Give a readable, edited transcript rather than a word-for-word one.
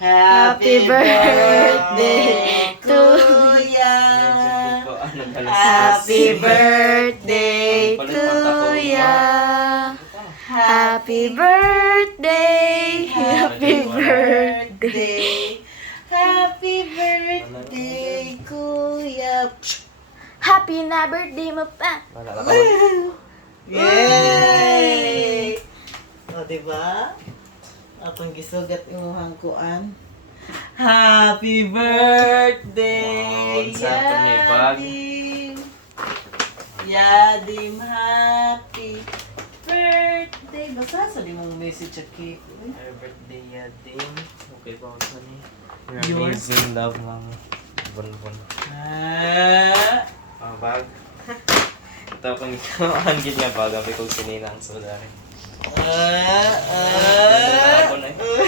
Happy birthday to ya. Happy birthday to ya. Happy birthday. Happy birthday. Happy birthday, Kuya. Happy na birthday mo pa. Yay! O, diba? Atong gisugat imuhang kuan. Happy birthday! Wow, sa ato ni bag. Yadim! Yadim, happy birthday! Basta sa di mong message sa cake. Happy birthday, Yadim. Okay pa ako ni. Yours? Amazing love, mama. Bon. Ah! Bag. Ito kung ikaw, gid nga bag. Abi kong sininang sudari. Ah! Ako na eh.